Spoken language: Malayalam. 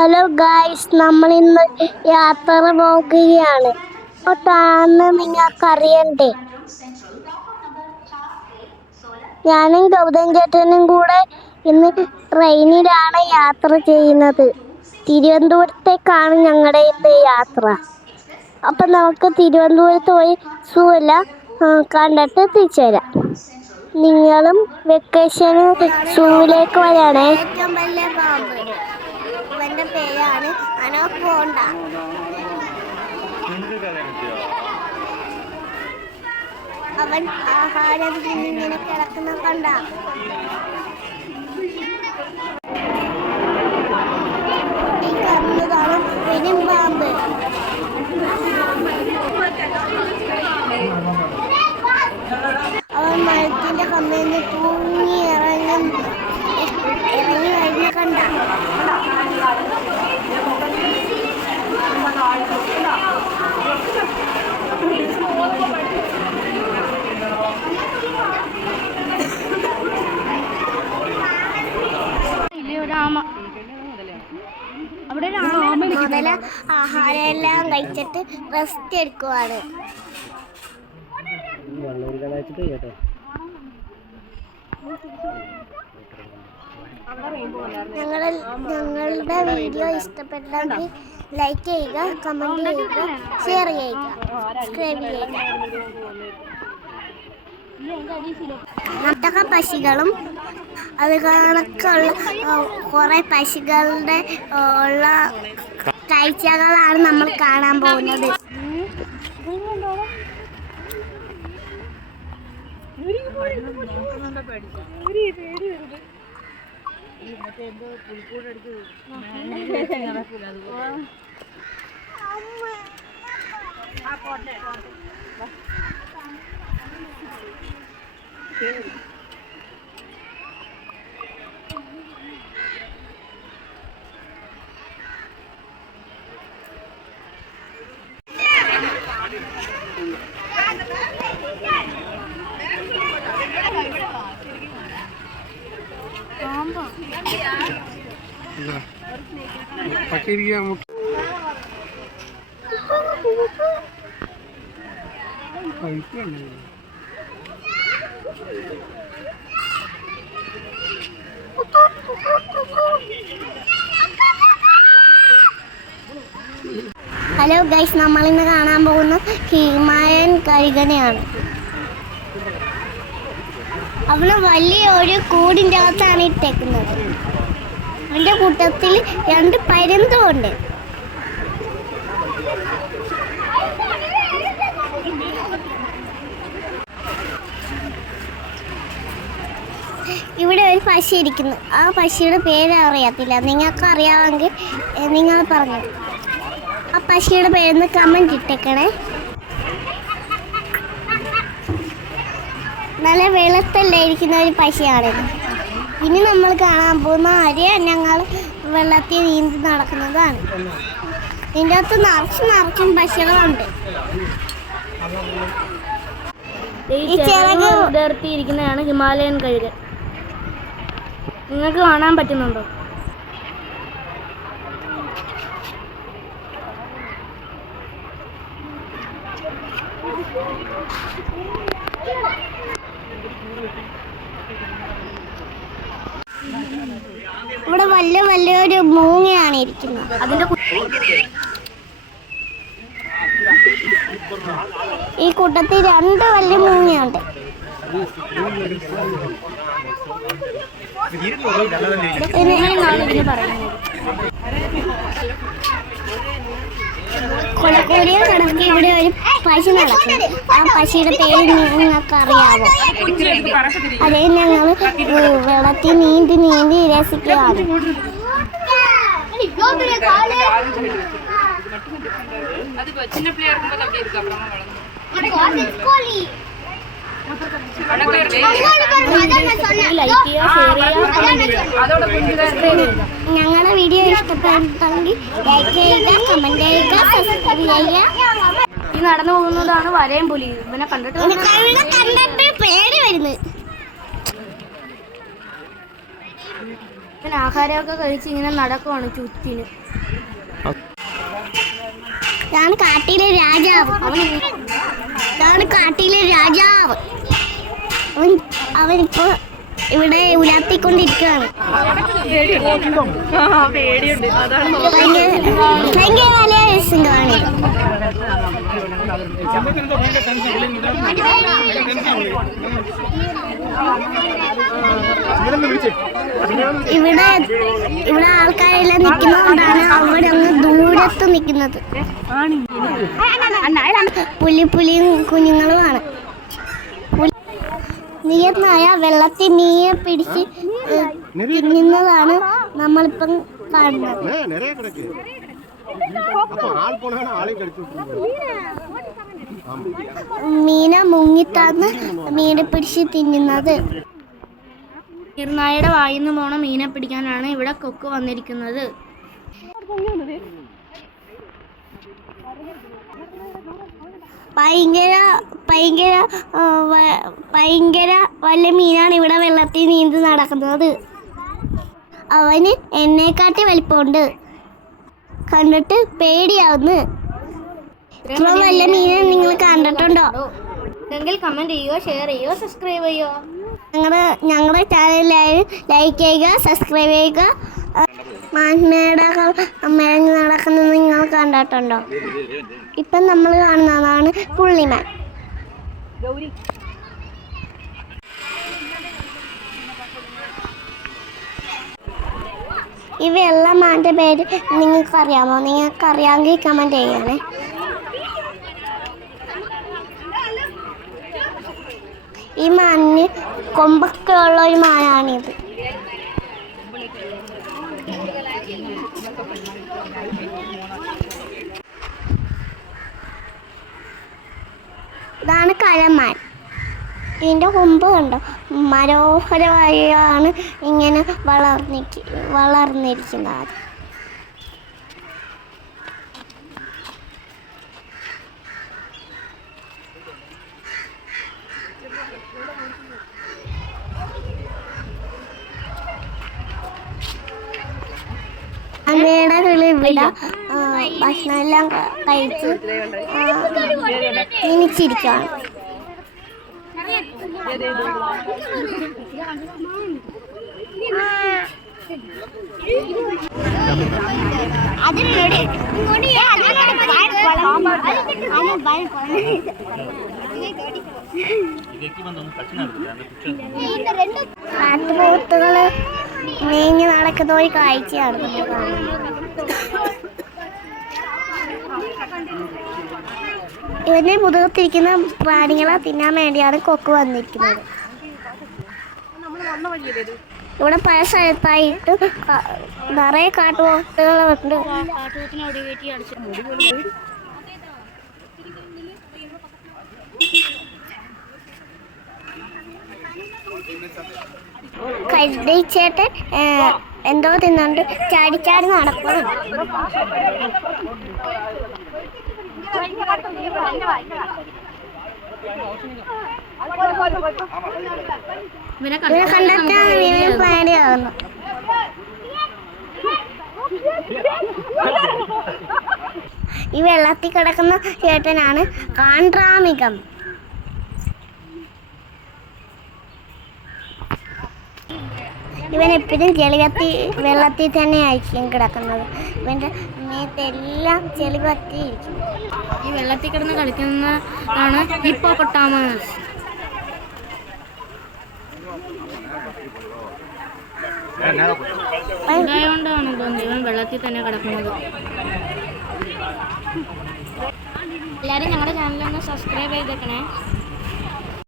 ഹലോ ഗായ്സ് നമ്മൾ ഇന്ന് യാത്ര പോകുകയാണ് അങ്ങോട്ടാണെന്ന് നിങ്ങൾക്കറിയണ്ടേ. ഞാനും ഗൗതം ചേട്ടനും കൂടെ ഇന്ന് ട്രെയിനിലാണ് യാത്ര ചെയ്യുന്നത്. തിരുവനന്തപുരത്തേക്കാണ് ഞങ്ങളുടെ ഇന്ന് യാത്ര. അപ്പം നമുക്ക് തിരുവനന്തപുരത്ത് പോയി സൂല കണ്ടിട്ട് തിരിച്ചു വരാം. നിങ്ങളും വെക്കേഷന് സൂവിലേക്ക് വരാണേ. പേരാണ് അനോക്കോണ്ട അവൻ ആഹാരം തിന്നിങ്ങനെ കിടക്കുന്ന കണ്ട. അവൻ മരത്തിന്റെ കമ്പിൽ നിന്ന് തൂങ്ങി ഇറങ്ങി. ഇറങ്ങി കഴിഞ്ഞ കണ്ട. മുതല ആഹാരം എല്ലാം കഴിച്ചിട്ട് റെസ്റ്റ് എടുക്കുവാണ്. ഞങ്ങൾ ഞങ്ങളുടെ വീഡിയോ ഇഷ്ടപ്പെട്ടെങ്കിൽ ലൈക്ക് ചെയ്യുക കമന്റ് ചെയ്യുക ഷെയർ ചെയ്യുക സബ്സ്ക്രൈബ് ചെയ്യുക. നട്ടക പശികളും അത് കണക്കുള്ള കുറേ പശികളുടെ ഉള്ള കാഴ്ചകളാണ് നമ്മൾ കാണാൻ പോകുന്നത്. ഹലോ ഗൈസ് നമ്മളിന്ന് കാണാൻ പോകുന്ന ഹിമാലയൻ കഴുകനെയാണ്. അവന് വലിയ ഒരു കൂടിന്റെ അകത്താണ് ഇട്ടേക്കുന്നത് അവന്റെ കൂട്ടത്തിൽ രണ്ട് പരന്തുണ്ട്. ഇവിടെ ഒരു പശു ഇരിക്കുന്നു. ആ പശിയുടെ പേര് അറിയത്തില്ല. നിങ്ങൾക്ക് അറിയാമെങ്കിൽ നിങ്ങൾ പറഞ്ഞു. ആ പശിയുടെ പേരൊന്ന് കമന്റ് ഇട്ടേക്കണേ. നല്ല വെളുത്തല്ലേ ഇരിക്കുന്ന ഒരു പശയാണിത്. ഇനി നമ്മൾ കാണാൻ പോകുന്ന ആര്യ ഞങ്ങൾ വെള്ളത്തിൽ നീന്തി നടക്കുന്നതാണ്. ഇതിന്റെ അകത്ത് നിറച്ചും നിറച്ചും പശകളുണ്ട് ഈ ചിറക് ഉയർത്തിയിരിക്കുന്നതാണ് ഹിമാലയൻ കഴുകൻ. നിങ്ങൾക്ക് കാണാൻ പറ്റുന്നുണ്ടോ? ഇവിടെ വലിയ വലിയൊരു മൂങ്ങയാണ് ഇരിക്കുന്നത്. അതിന്റെ ഈ കൂട്ടത്തിൽ രണ്ട് വലിയ മൂങ്ങയുണ്ട്. ഇതിന് എന്നാണ് ഇതിന് പറയുന്നത്. കൊലക്കൂടിയ കണക്ക് ഇവിടെ ഒരു പശു നടക്കും ആ പശുയുടെ പേര് നിങ്ങൾക്ക് അറിയാമോ അതേ ഞങ്ങൾ വെള്ളത്തിൽ നീന്തി നീന്തി രസിക്കുകയാണ്. ലൈക്ക് ചെയ്യുക ഷെയർ ചെയ്യുക സബ്സ്ക്രൈബ് ചെയ്യുക ഞങ്ങളുടെ വീഡിയോ ഇഷ്ടപ്പെട്ടെങ്കിൽ ലൈക്ക് ചെയ്യുക കമന്റ് ചെയ്യുക സബ്സ്ക്രൈബ് ചെയ്യുക. ഈ നടന്നു പോകുന്നതാണ് വരയും പുലി ഇവനെ കണ്ടിട്ട് പേടി വരുന്നത് ഇവൻ ആഹാരമൊക്കെ കഴിച്ച് ഇങ്ങനെ നടക്കുവാണ് ചുറ്റിന്. ഞാൻ കാട്ടിലെ രാജാവ്. അവൻ കാട്ടിലെ രാജാവ്. അവൻ അവനിപ്പോ ഇവിടെ ഉലാത്തിക്കൊണ്ടിരിക്കുകയാണ് ഭയങ്കര നല്ല രസമാണ്. ഇവിടെ ഇവിടെ ആൾക്കാരെല്ലാം നിൽക്കുന്നതുകൊണ്ടാണ് അവിടെ അങ്ങ് ദൂരത്ത് നിൽക്കുന്നത്. പുലി പുലിയും കുഞ്ഞുങ്ങളുമാണ്. നീർനായ വെള്ളത്തിൽ മീനെ പിടിച്ച് തിന്നുന്നതാണ് നമ്മളിപ്പം കാണുന്നത്. മീന മുങ്ങിത്താന്ന് മീനെ പിടിച്ച് തിന്നുന്നത്. നീർനായയുടെ വായിന്ന് പോണ മീനെ പിടിക്കാനാണ് ഇവിടെ കൊക്ക് വന്നിരിക്കുന്നത്. ഭയങ്കര ഭയങ്കര ഭയങ്കര വലിയ മീനാണ് ഇവിടെ വെള്ളത്തിൽ നീന്തി നടക്കുന്നത്. അവന് എന്നെക്കാട്ടി വലിപ്പമുണ്ട്. കണ്ടിട്ട് പേടിയാവുന്നു. ഇത്ര വലിയ മീനെ നിങ്ങൾ കണ്ടിട്ടുണ്ടോ? എങ്കിൽ കമന്റ് ചെയ്യുക ഷെയർ ചെയ്യുക സബ്സ്ക്രൈബ് ചെയ്യുക ഞങ്ങളുടെ ഞങ്ങളുടെ ചാനൽ ലൈക്ക് ചെയ്യുക സബ്സ്ക്രൈബ് ചെയ്യുക. മാൻമേട മേഞ്ഞ് നടക്കുന്നത് നിങ്ങൾ കണ്ടിട്ടുണ്ടോ? ഇപ്പം നമ്മൾ കാണുന്നതാണ് പുള്ളിമാൻ ഈ വെള്ളമാന്റെ പേര് നിങ്ങൾക്കറിയാമോ? നിങ്ങൾക്കറിയാമെങ്കിൽ നിങ്ങൾക്ക് അറിയാമെങ്കിൽ കമന്റ് ചെയ്യണേ ഈ മാനിന് കൊമ്പൊക്കെ ഉള്ള ഒരു മാനാണിത്. കഴമാൻ ഇതിന്റെ കൊമ്പ് കണ്ടോ? മനോഹരമായാണ് ഇങ്ങനെ വളർന്നിക്ക് വളർന്നിരിക്കുന്നത് അമ്മയുടെ കിളി ഇവിടെ ആ, ഭക്ഷണമെല്ലാം കഴിച്ച് ജനിച്ചിരിക്കുകയാണ് കാട്ടുപോത്തുകൾ മേഞ്ഞ് നടക്കുന്ന ഒരു കാഴ്ചയാണ്. നമ്മൾ മുതിർത്തിരിക്കുന്ന പ്രാണികളെ തിന്നാൻ വേണ്ടിയാണ് കൊക്ക് വന്നിരിക്കുന്നത്. ഇവിടെ പല സ്ഥലത്തായിട്ട് നിറയെ കാട്ടുപോത്തുകളുണ്ട് കരുതിച്ചേട്ട് എന്തോ തിന്നുണ്ട് ചാടിച്ചാടി ചാടി നടക്കണം. ഈ വെള്ളത്തിൽ കിടക്കുന്ന ചേട്ടനാണ് കാൺട്രാമികം ഇവൻ എപ്പോഴും ചെളികത്തി വെള്ളത്തിൽ തന്നെ ആയിരിക്കും കിടക്കുന്നത്. ഇവന്റെ മേത്തെല്ലാം ചെളി പറ്റിയിരിക്കും. ഈ വെള്ളത്തിൽ കിടന്ന് കളിക്കുന്നതാണ് ഹിപ്പോ പൊട്ടാമസ് തോന്നുന്നത് ഇവൻ വെള്ളത്തിൽ തന്നെ കിടക്കുന്നത്. എല്ലാവരും ഞങ്ങളുടെ ചാനലൊന്ന് സബ്സ്ക്രൈബ് ചെയ്തേക്കണേ.